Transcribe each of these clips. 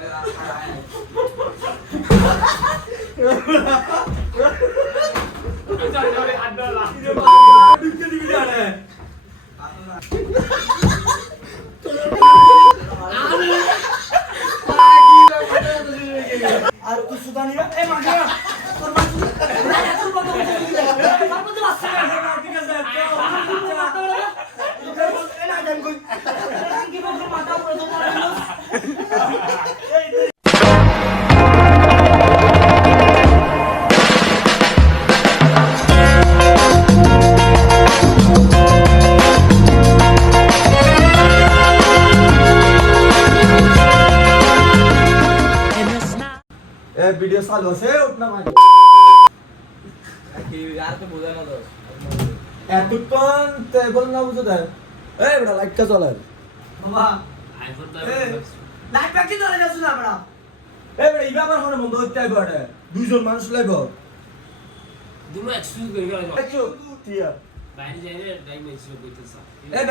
আর তুই সুদা নিবা এই মাগা তোর মাছ ঠিক আছে वीडियो चालू আছে উঠনা মারি यार तो বুঝা না দোস এতক্ষণ তে বল না বুঝা দেয় এই বড় লাইটটা জ্বলার বাবা আইফোন তো লাইট বাকি জ্বলা যাচ্ছে না বড় এই বড় ইবা আমার হনে বন্ধ হইতে আইবো এটা দুইজন মানুষ লাইবো দুনো এক্সকিউজ করে গেল একটু টিয়া বাইরে যাইবে ডাইমেনশন কইতেছ এই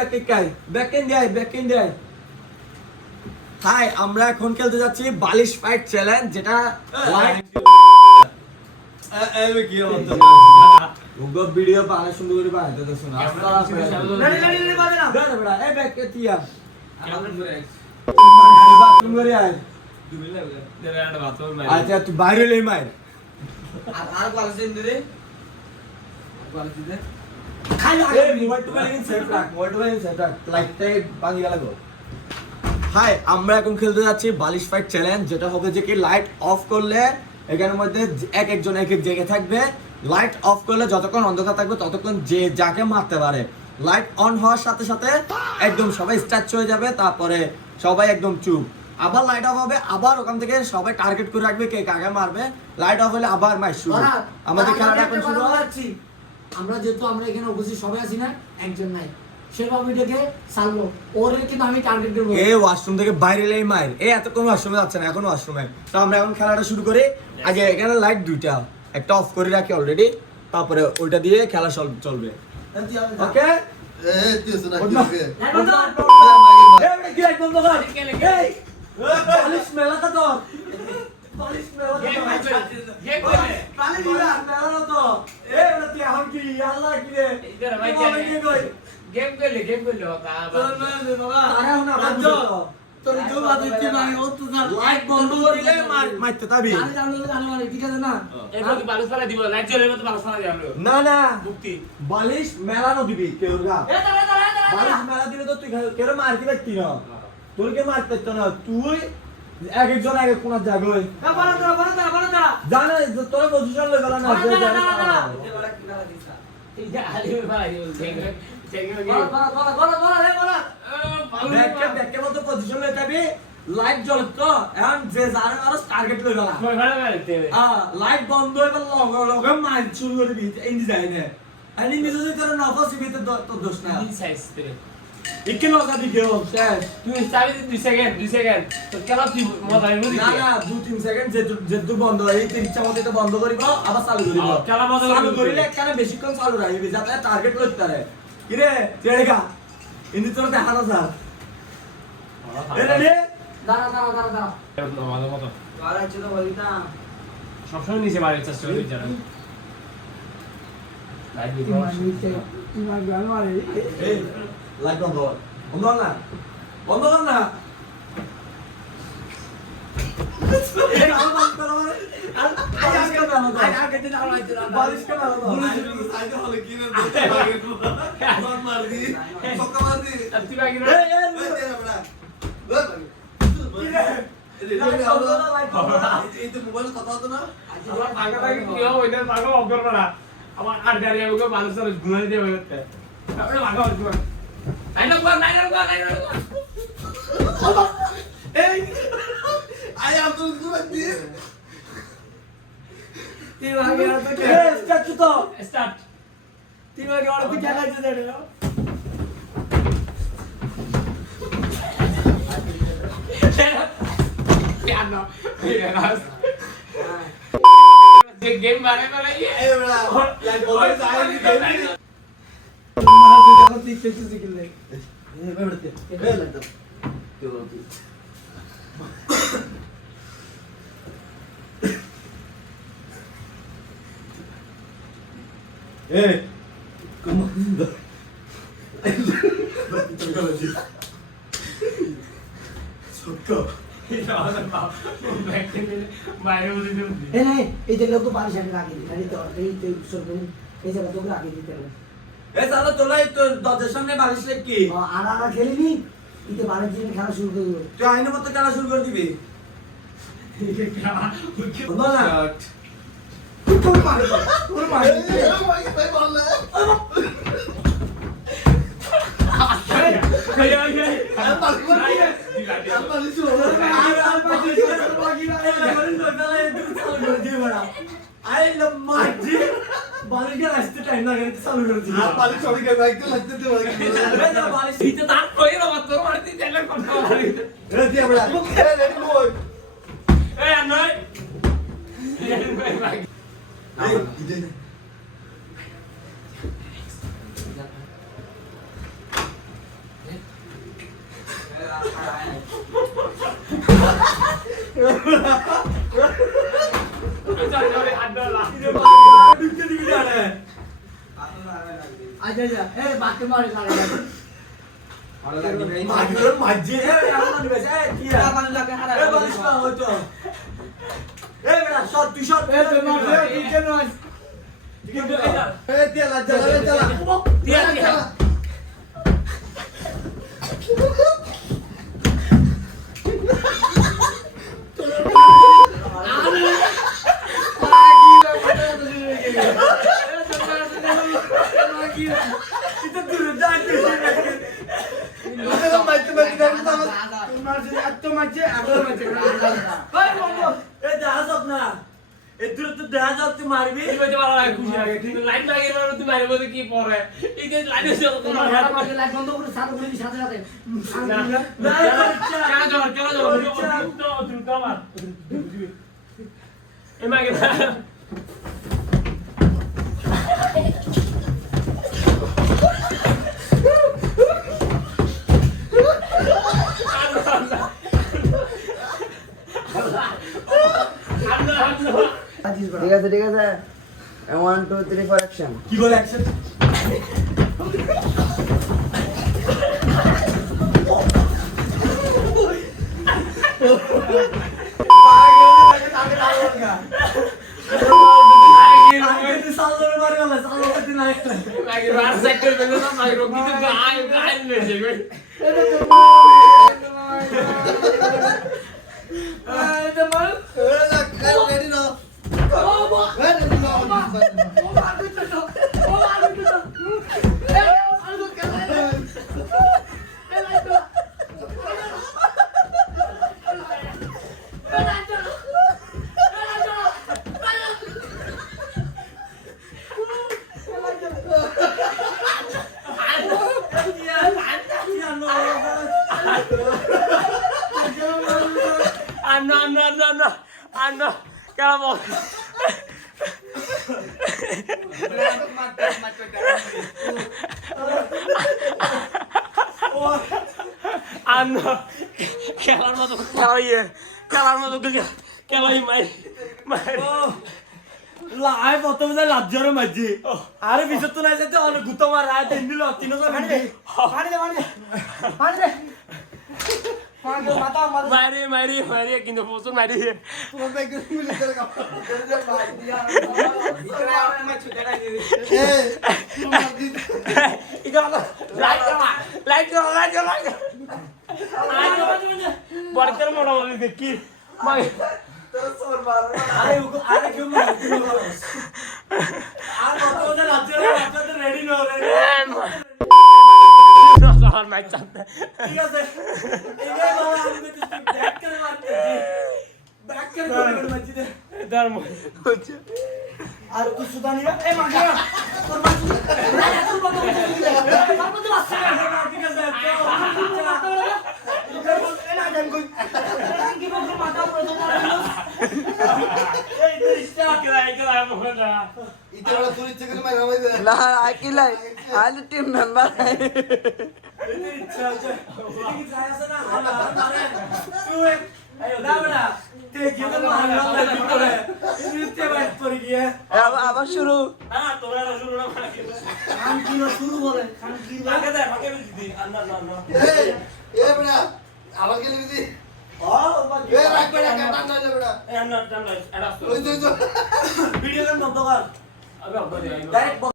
ব্যাক ইন দেয় হাই আমরা এখন খেলতে যাচ্ছি বালিশ ফাইট চ্যালেঞ্জ যেটা লাইট এই কি হচ্ছে ওগো ভিডিও বানায় সুন্দর করে বানাইতে দেছ না লড়ি বাজে না দাঁড়া বড়া এই ব্যাক কে তিয়া কেমন করে বাথরুম করে আয় দুবিল না দে একটা বাথরুম মার আচ্ছা তুই বাইরে লই মার আর বালিশ দিন দে বালিশ দে খাই এই মোবাইল তো বালিশ সেট রাখ লাইটটাই ভাঙি গেল গো হাই আমরা এখন খেলতে যাচ্ছি বালিশ ফাইট চ্যালেঞ্জ যেটা হবে যে কি লাইট অফ করলে এখানের মধ্যে একজন এক জায়গায় থাকবে লাইট অফ করলে যতক্ষণ অন্ধকার থাকবে ততক্ষণ যে যাকে মারতে পারে লাইট অন হওয়ার সাথে সাথে একদম সবাই স্টার্ট হয়ে যাবে তারপরে সবাই একদম চুপ আবার লাইট অফ হবে আবার ওখান থেকে সবাই টার্গেট করে রাখবে কে কাকে মারবে লাইট অফ হলে আবার ম্যাচ শুরু আমাদের খেলাটা এখন শুরু হচ্ছে আমরা যেহেতু আমরা এখানে উপস্থিত সবাই আছি না একজন নাই সেভাবেটাকে সালবো ওরে কিন্তু আমি টার্গেট করব এ ওয়াশরুম থেকে বাইরে লাই মার এ এত কোন ওয়াশরুমে যাচ্ছে না এখন ওয়াশরুমে তো আমরা এখন খেলাটা শুরু করি আগে এখানে লাইট দুইটা একটা অফ করে রাখি অলরেডি তারপরে ওইটা দিয়ে খেলা চলবে ওকে এ তুই শোনা কি ওকে এই কি একদম তো এই বালিশ মেলাটা তো বালিশ মেলাটা গেম করে বালিশ মেলাটা তো এ ওটা তুই এখন কি আল্লাহ কি রে ইদার ভাই গেম করলে তা বাবা আরে না বাজো তোর তো বাজতে না ও তো লাইট বন্ধ করে মারতে তাবি জানো ঠিক আছে না এবার কি বালিশ ফালা দিব লাইট জ্বলে তো বালিশ ফালা দিও না না মুক্তি বালিশ মেলানো দিবি কেউ গা এ দাঁড়া বালিশ মেলা দিলে তো তুই কেন মারতে পারতি না তোর কে মারতে তো না তুই এক একজন আগে কোন জায়গায় বড় দাঁড়া জানা তোর পজিশন লই গলা না এটা আলি ভাই দেখকে মতো পজিশন লই যাবি লাইট জ্বলে তো এখন যে জানে আর টার্গেট লই গলা লাইট বন্ধ হয়ে গেল লগে মার শুরু করে দিই এই ডিজাইনে আর ইন ডিজাইনে তোর নফস বিতে তো দোষ না সাইজ করে ইকে লগা দিও শেষ তুই চাবি 2 সেকেন্ড তো খেলা তুই মজা নিবি না না 2-3 সেকেন্ড যে বন্ধ এই তিনটা মধ্যে তো বন্ধ করিব আবার চালু করিব খেলা মজা চালু করিলে একখানে বেশিক্ষণ চালু রাখবি যাতে টার্গেট লইতে পারে কি রে চেড়গা ইনি তোর দেখানো যা এ রে দাঁড়া মজা মতো আর আছে তো বলি না সবসময় নিচে মারার চেষ্টা করি জানা লাইট দিব তোমার গান মারে এই লাইট বন্ধ বন্ধ না বন্ধ কর না এই আলো বন্ধ কর মানে আজ কে না আগে দিন আর আইতে না বালিশ কে না সাইডে হলে কি না বল মার দি সক্কা মার দি তুই বাকি এই এই দে বড়া বল কি রে এই তো মোবাইল কথা হতো না আমার ভাগাভাগি কি হবে ওইটার ভাগা অফ করবে না আমার আর গাড়ি আগে মানুষ আর ঘুরে দিয়ে হবে তারপরে ভাগা হবে নাই না এই আই আব্দুল কুমার দি তুই আগে আর তো এই স্টার্ট তো স্টার্ট তুই আগে আর তো কি খাইছিস এটা piano যে গেম বানাই এই বড়া লাইট বন্ধ যায় নি মার দি দেখো তুই চেষ্টা শিখলে এই বেড়তে এই লাইট এই কমান্ডো সত্য এটা আমাদের বাপ ব্যাগকে নিয়ে বাইরে বসে দিল এই নাই এই যে লোক বাড়ি সামনে রাখি দিই এই তো এই তো সরবে এই জায়গা তোকে রাখি দিতে হবে এ সালা তোলাই তোর দরজার সামনে বালিশ কি আর খেলিনি ইতে বাড়ির জন্য খেলা শুরু করে দেবো তুই আইনের মতো খেলা শুরু করে দিবি বল না তোর মারি তোর মারি আচ্ছা আচ্ছা এ বাকি মারি লাগে মাঝে কি বালিশ না হয়তো এ বেটা সব তুই সব এ তো মার তুই কেন আস এই তিয়া লাজ্জা লাগে চালা তিয়া তিয়া মারবি লাইট লাগিয়ে তুই বাইরে বসে কি পরে এই যে লাইট এসে লাইট বন্ধ করে সাথে করে সাথে সাথে কেন দ্রুত আমার এমাকে ঠিক আছে 1 2 3 4 অ্যাকশন কি বলে অ্যাকশন রেডি না Ano, kamu? Ano, খেলার মতো খেলাই মাই লাই প্রথম যে লাজ্জার মাঝি আরে বিশত তো নাই যেতে অনেক গুতো মার রায় দিন দিল তিনজন পানি দে মাথা মারি কিন্তু প্রচুর মারি তোমার ব্যাগ মিলে চলে গেল লাইট বড় মোটা বলে দেখি আরে কেউ আর প্রথম যে লাজ্জার রেডি না মাইক চাপতে ঠিক আছে এবারে বাবা আমি তো ব্যাক করে মারতেছি ব্যাক করে মারছি দে ধর্ম আর তুই সুদানি এ মাগা তোর মারছি তোর বাবা বাবা তো আসছে ঠিক আছে এ না জান কই কি বলবো মাথা উপরে তো এই দৃষ্টি একলা মোহরা ইতে ওরা তুই ইচ্ছে করে মারা হইছে না আকিলাই আজ টিম মেম্বার এর ইচ্ছা আছে কি যায় আছে না আমার মারে তুই না বড়া দেখি তো মারলাম কি করে নিতে বাইট করে গিয়ে আবার শুরু না তোরা শুরু না খান কিলো শুরু বলে খান কিলো আগে দে আগে দিদি না না না এ বড়া আবার গেলে দিদি ও বাকি এ রাখ বেটা কাটা না লে বড়া এই আমরা টান এটা ওই তো ভিডিও কর নব্দ কর আবে আব্বা দে ডাইরেক্ট